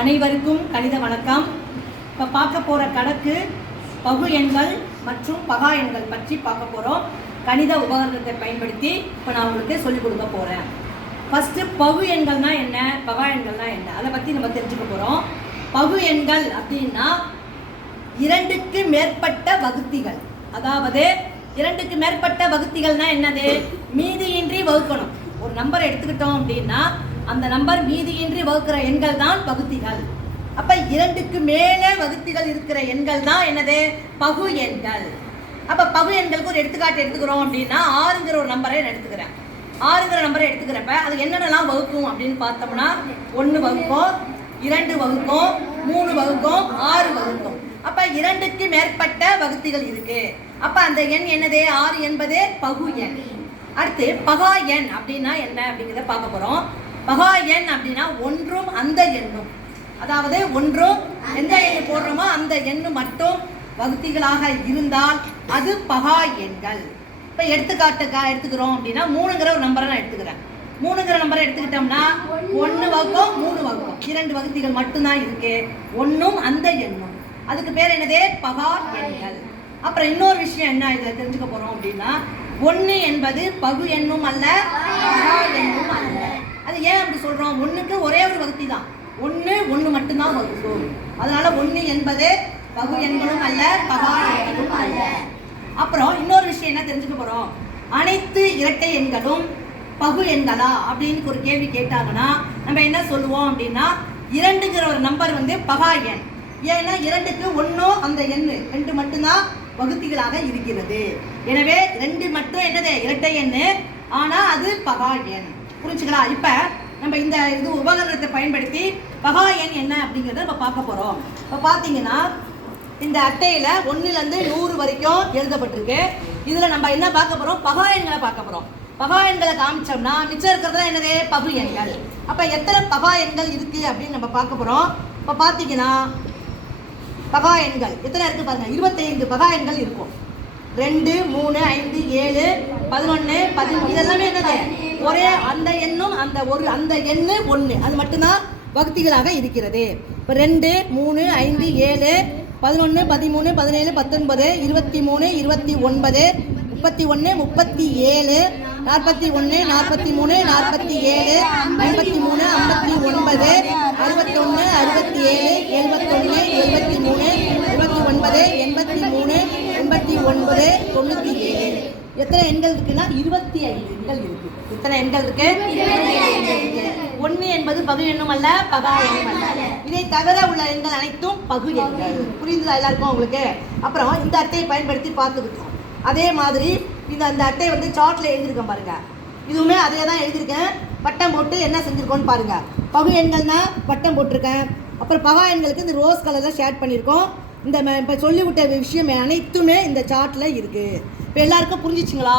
அனைவருக்கும் கணித வணக்கம். இப்போ பார்க்க போகிற கணக்கு பகு எண்கள் மற்றும் பகா எண்கள் பற்றி பார்க்க போகிறோம் கணித உபகரணத்தை பயன்படுத்தி இப்போ நான் உங்களுக்கு சொல்லிக் கொடுக்க போகிறேன் ஃபஸ்ட்டு பகு எண்கள்னால் என்ன? பகா எண்கள்னால் என்ன? அதை பற்றி நம்ம தெரிஞ்சுக்க போகிறோம் பகு எண்கள் அப்படின்னா இரண்டுக்கு மேற்பட்ட வகுத்திகள். அதாவது இரண்டுக்கு மேற்பட்ட வகுத்திகள்னால் என்னது? மீதியின்றி வகுக்கணும். ஒரு நம்பர் எடுத்துக்கிட்டோம் அப்படின்னா அந்த நம்பர் மீதியின்றி வகுக்கிற எண்கள் தான் பகுதிகள் அப்ப இரண்டுக்கு மேலே வகுத்திகள் இருக்கிற எண்கள் தான் என்னது? பகு எண்கள். அப்ப பகு எண்களுக்கு ஒரு எடுத்துக்காட்டு எடுத்துக்கிறோம் அப்படின்னா ஆறுங்கிற ஒரு நம்பரை நான் எடுத்துக்கிறேன். ஆறுங்கிற நம்பரை எடுத்துக்கிறப்ப அது என்னென்னலாம் வகுக்கும் அப்படின்னு பார்த்தோம்னா ஒன்று வகுக்கும் இரண்டு வகுக்கும் மூணு வகுக்கும் ஆறு வகுக்கும். அப்ப இரண்டுக்கு மேற்பட்ட வகுத்திகள் இருக்கு. அப்ப அந்த எண் என்னது? ஆறு என்பது பகு எண். அடுத்து பகா எண் அப்படின்னா என்ன அப்படிங்கிறத பார்க்க போறோம். பகா எண் அப்படின்னா ஒன்றும் அந்த எண்ணும். அதாவது ஒன்றும் எந்த எண் போடுறோமோ அந்த எண்ணு மட்டும் வகுத்திகளாக இருந்தால் அது பகா எண்கள். இப்போ எடுத்துக்காட்டுக்கா எடுத்துக்கிறோம் அப்படின்னா மூணுங்கிற ஒரு நம்பரை நான் எடுத்துக்கிறேன். மூணுங்கிற நம்பரை எடுத்துக்கிட்டோம்னா ஒன்று வகுக்கும் மூணு வகுக்கும். இரண்டு வகுத்திகள் மட்டும்தான் இருக்கு. ஒன்றும் அந்த எண்ணும். அதுக்கு பேர் என்னது? பகா எண்கள். அப்புறம் இன்னொரு விஷயம் என்ன இதில் தெரிஞ்சுக்க போகிறோம் அப்படின்னா ஒன்று என்பது பகு எண்ணும் அல்ல பகா எண்ணும் அல்ல. அது ஏன் அப்படி சொல்கிறோம் ஒன்றுக்கு ஒரே ஒரு வகுத்தி தான். ஒன்று ஒன்று மட்டும்தான் வகுப்பு. அதனால் ஒன்று என்பது பகு எண்களும் அல்ல பகா எண்களும் அல்ல. அப்புறம் இன்னொரு விஷயம் என்ன தெரிஞ்சுக்க போகிறோம் அனைத்து இரட்டை எண்களும் பகு எண்களா? அப்படின்னு ஒரு கேள்வி கேட்டாங்கன்னா நம்ம என்ன சொல்லுவோம் அப்படின்னா இரண்டுங்கிற ஒரு நம்பர் வந்து பகா எண். ஏன்னா இரண்டுக்கு ஒன்றும் அந்த எண்ணு ரெண்டு மட்டும்தான் வகுத்திகளாக இருக்கிறது. எனவே ரெண்டு மட்டும் என்னது? இரட்டை எண்ணு. ஆனால் அது பகா எண். புரிஞ்சுக்கலாம் இப்ப நம்ம இந்த இது உபகரணத்தை பயன்படுத்தி பகா எண் என்ன அப்படிங்கறத நம்ம பார்க்க போறோம். இப்ப பாத்தீங்கன்னா இந்த அட்டையில ஒன்றுலேருந்து இருந்து நூறு வரைக்கும் எழுதப்பட்டிருக்கு. இதுல நம்ம என்ன பார்க்க போறோம்? பகா எண்களை பார்க்க போறோம். பகா எண்களை காமிச்சோம்னா மிச்சம் இருக்கிறது என்னது? பகு எண்கள். அப்ப எத்தனை பகா எண்கள் இருக்கு அப்படின்னு நம்ம பார்க்க போறோம். இப்ப பாத்தீங்கன்னா பகா எண்கள். எத்தனை இருக்கு பாருங்க? இருபத்தைந்து பகா எண்கள் இருக்கும். ரெண்டு மூணு ஐந்து ஏழு பதினொன்று பதிமூணு இதெல்லாமே என்னது? ஒரே அந்த எண்ணும் அந்த ஒரு அந்த எண்ணு ஒன்று அது மட்டும்தான் வகுத்திகளாக இருக்கிறது. இப்போ ரெண்டு மூணு ஐந்து ஏழு பதினொன்று பதிமூணு பதினேழு பத்தொன்பது இருபத்தி மூணு இருபத்தி ஒன்பது முப்பத்தி ஒன்று முப்பத்தி ஏழு நாற்பத்தி ஒன்று நாற்பத்தி மூணு நாற்பத்தி ஏழு ஐம்பத்தி மூணு ஐம்பத்தி ஒன்பது அறுபத்தொன்று அறுபத்தி ஏழு எழுபத்தொன்று எழுபத்தி மூணு இருபத்தி ஒன்பது எண்பத்தி மூணு எண்பத்தி ஒன்பது தொண்ணூற்றி ஏழு. எத்தனை எண்கள் இருக்குன்னா? இருபத்தி ஐந்து எண்கள் இருக்கு. எத்தனை எண்கள் இருக்கு? ஒன்று என்பது பகு எண்ணும் அல்ல பகா எண்ணும் அல்ல. இதை தவிர உள்ள எண்கள் அனைத்தும் பகு எண்கள். புரிந்ததா எல்லாருக்கும் உங்களுக்கு? அப்புறம் இந்த அட்டையை பயன்படுத்தி பார்த்துக்கிட்டோம். அதே மாதிரி இந்த அந்த அட்டையை வந்து சார்ட்ல எழுதியிருக்கேன் பாருங்க. இதுவுமே அதே தான் எழுதியிருக்கேன். பட்டம் போட்டு என்ன செஞ்சுருக்கோன்னு பாருங்க. பகு எண்கள்னா பட்டம் போட்டிருக்கேன். அப்புறம் பகா எண்களுக்கு இந்த ரோஸ் கலரில் ஷேட் பண்ணியிருக்கோம். இந்த இப்போ சொல்லிவிட்ட விஷயம் அனைத்துமே இந்த சார்ட்டில் இருக்குது இப்போ எல்லாருக்கும் புரிஞ்சிச்சிங்களா?